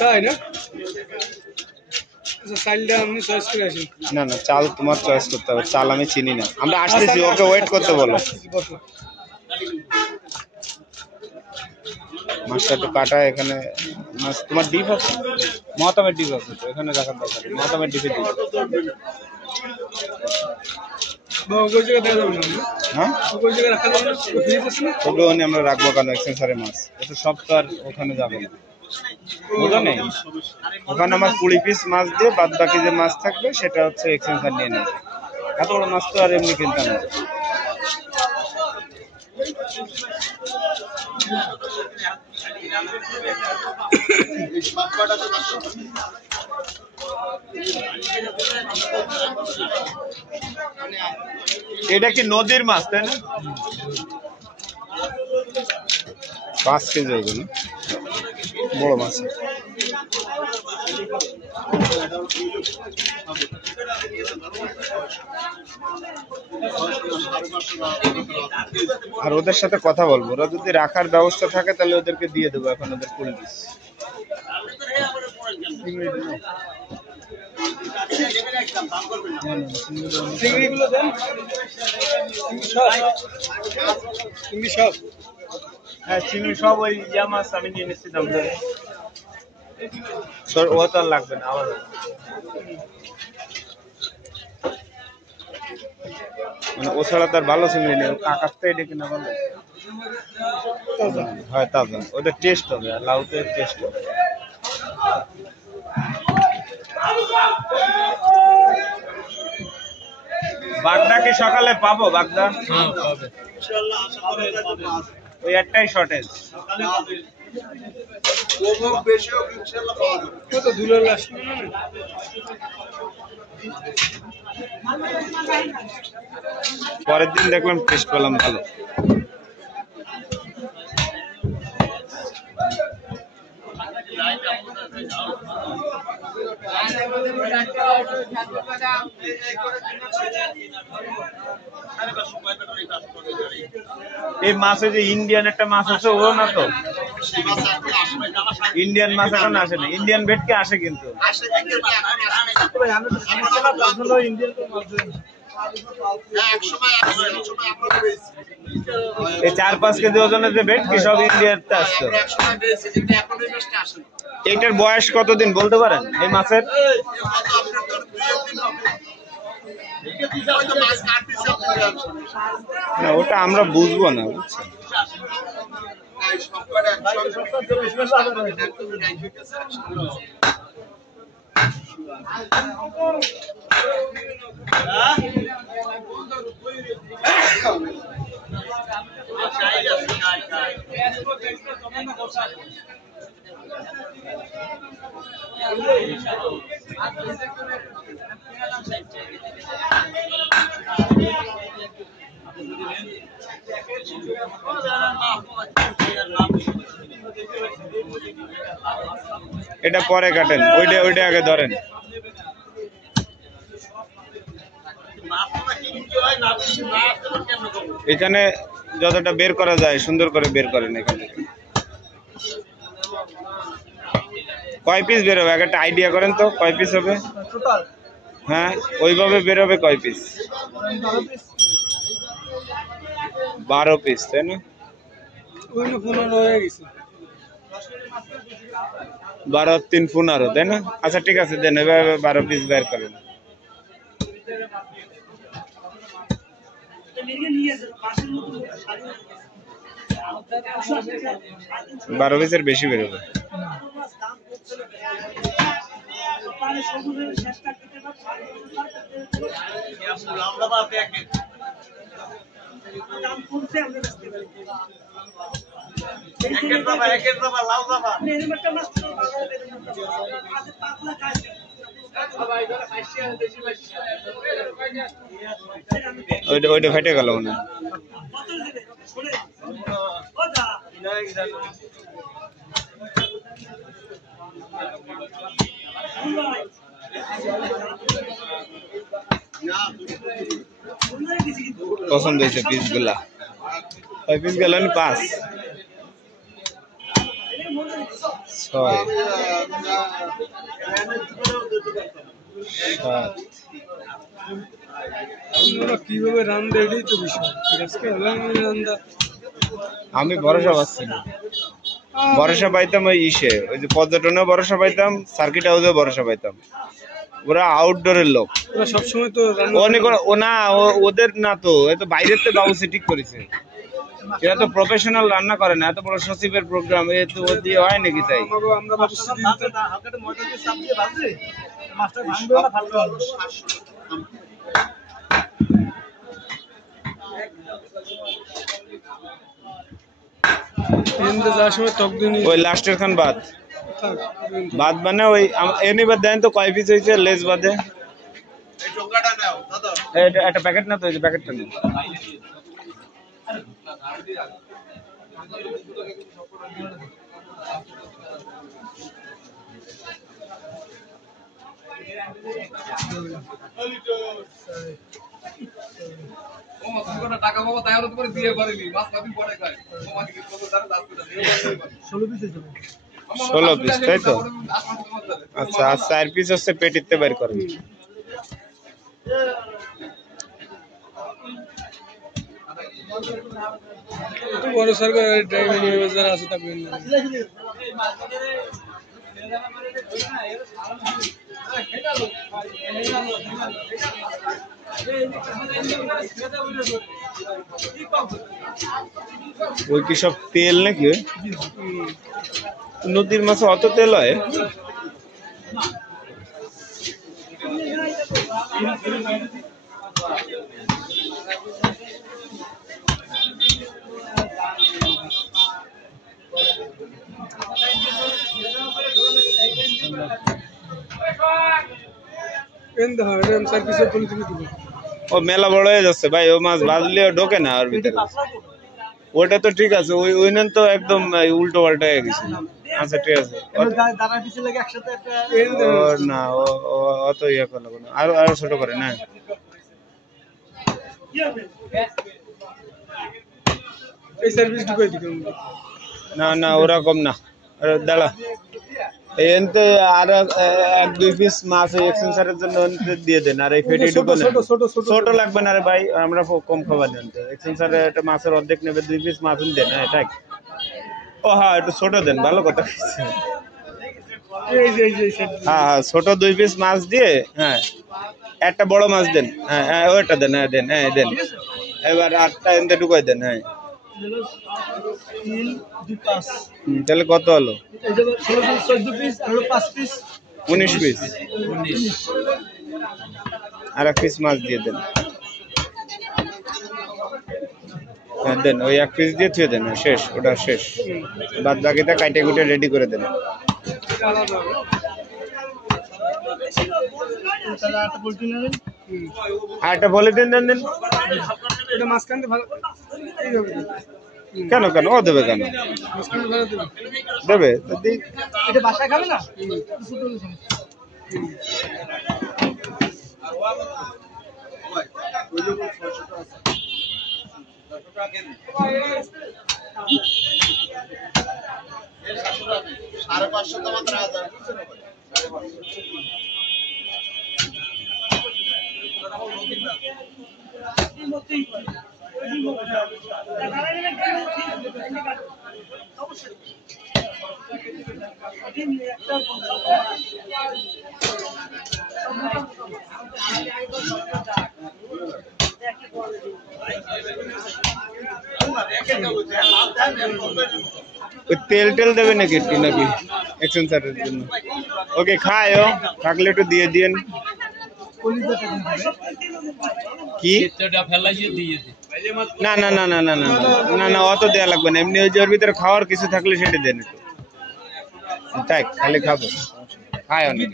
তাই না? চালটা আপনি চয়েস করে আসেন। না না, চাল তোমার চয়েস করতে হবে, চাল আমি চিনি না। আমরা আসতেছি, ওকে ওয়েট করতে বলো। মাছটা একটু কাটা। এখানে মাছ তোমার ডিপ আছে, মহাতামের ডিপ আছে তো এখানে রাখার দরকার নেই। মহাতামের ডিপে দিই। হ্যাঁ, ওগুলো আমরা রাখবো কেন? এক্সচেঞ্জারে মাছ এটা সব তো আর ওখানে যাবে না, বুঝো নেই। ওখানে আমার 20 পিস মাছ দিয়ে বাদ বাকি যে মাছ থাকবে সেটা হচ্ছে এক্সচেঞ্জার নিয়ে নেবে। এত বড় মাছ তো আর এমনি কিনতাম না। এটা কি নদীর মাছ তাই না? 5 কেজি হবে না, বড় মাছ। আর ওদের সাথে কথা বলবো, ওরা যদি রাখার ব্যবস্থা থাকে তাহলে ওদেরকে দিয়ে দেবো। এখন ওদের 20 পিস। চিংড়িগুলো দেন, চিংড়ি সব। হ্যাঁ, চিংড়ি সব ওই ইয়া মাছ আমি নিয়ে নিচ্ছি দাম ধরে। ও তো আর লাগবে না আমার। মানে ও ছাড়া তার ভালো চিংড়ি নেই। কাকার তো এটা কিনা ভালো হয়, তাজা। ওদের টেস্ট হবে, আর লাউতের টেস্ট হবে। বাগদা কি সকালে পাবো? বাগদা ওই একটাই শর্টেজ। পরের দিন দেখলাম টেস্ট পেলাম ভালো। এই মাছে যে ইন্ডিয়ান একটা মাছ আছে, ও না তো? ইন্ডিয়ান মাছ এখন আসে না। ইন্ডিয়ান ভেটকি আসে কিন্তু। এই 4-5 কেজি ওজনের যে ভেটকি সব ইন্ডিয়াতে আসছে। এইটার বয়স কতদিন বলতে পারেন এই মাছের? না, ওটা আমরা বুঝবো না, বুঝছেন? এটা পরে কাটেন, ওইটা আগে ধরেন। এখানে যতটা বের করা যায় সুন্দর করে বের করেন। এখান থেকে কয় পিস বের হবে একটা আইডিয়া করেন তো, কয় পিস হবে? হ্যাঁ, ওইভাবে বের হবে কয় পিস? 12 পিস, তাই না? 12 আর 3 15, তাই না? আচ্ছা ঠিক আছে, দেন এভাবে 12 পিস বের করেন। 12 পিসের বেশি বেরোবে। ওইটা ফেটে গেল মনে হয়। পছন্দ হয়েছে পিসগুলা? 5 পিস গেল 5। 6 7 আপনারা কিভাবে রান দেয় এটাই তো বিষয়। আজকে হলাম রান দা আমি ভরসা পাচ্ছি না। ভরসা পাইতাম ওই ওই যে পর্যটনে ভরসা পাইতাম, সার্কিট হাউসে ভরসা পাইতাম। ওরা আউটডোরের লোক, ওরা সবসময় তো রান ওদের না তো, এ তো বাইরের তো বাবুসি ঠিক করেছে। এরা তো প্রফেশনাল রান্না করে না, এত বড় সচিবের প্রোগ্রাম এ তো ওর দিয়ে হয় নাকি? তাই আমরা বাবুসি যাওয়ার সময় তক দিন ওই লাস্টের খান বাদ মানে ওই এমনি বাদ দেন তো কয় পিস হয়েছে লেজ বাদে? একটা প্যাকেট না তো, ওই যে প্যাকেটটা নেই। টাকা পাবো তাই হলো তোমার বিয়ে করেনি মাছ কদিন পরে খায় 16 পিস তাই তো? আচ্ছা, আর 4 পিস হচ্ছে পেটিতে বের করবে। বড় সরকার ড্রাইভিং যারা আছে তাকে ওই কি সব তেল নাকি? নদীর মাছে অত তেল হয়? ও মেলা বড় হয়ে যাচ্ছে ভাই, ও মাছ বাজলেও ঢোকে না আর ভিতরে। ওটা তো ঠিক আছে, ওই নেন তো একদম উল্টো পাল্টা হয়ে গেছে। আচ্ছা ঠিক আছে, না অত ইয়ে করলো না, আরো ছোট করে না। না না ওরকম না, দাঁড়া এনতে আর 1-2 পিস মাছ এক্সেন্সারের জন্য দিয়ে দেন। আর এই ফেটি ঢুকো না, ছোট লাগবে না রে ভাই, আমরা কম খাবার দেন। এক্সেন্সারে একটা মাছের অর্ধেক নেবে, 2 পিস মাছ দেন। হ্যাঁ ঠিক। ও হ্যাঁ, একটু ছোট দেন, ভালো কথা। হ্যাঁ ছোট 2 পিস মাছ দিয়ে, হ্যাঁ একটা বড় মাছ দেন। হ্যাঁ ওইটা দেন, হ্যাঁ দেন, হ্যাঁ দেন। এবার 8টা এনতে ঢুকাই দেন। হ্যাঁ তাহলে কত হলো? 19 পিস। আর 1 পিস মাছ দিয়ে দেন। হ্যাঁ দেন, ওই 1 পিস দিয়ে থুয়ে দেন। শেষ, ওটা শেষ। বাদ বাকিটা কাইটে কুটে রেডি করে দেন। আরেকটা বলে দেন। দেন কেন কেন ও দেবে কেন? দেবে এটা বাসায় খাবে না। তেল টেল দেবে নাকি একটু, নাকি এক্সেন্সারের জন্য? ওকে খায়ও থাকলে একটু দিয়ে দিয়েন। কি না না না না না না না না অত দেওয়া লাগবে না। এমনি ওই যে ওর ভিতরে খাওয়ার কিছু থাকলে সেটা দেন একটু। তাই খালি খাবো, খায় অনেক।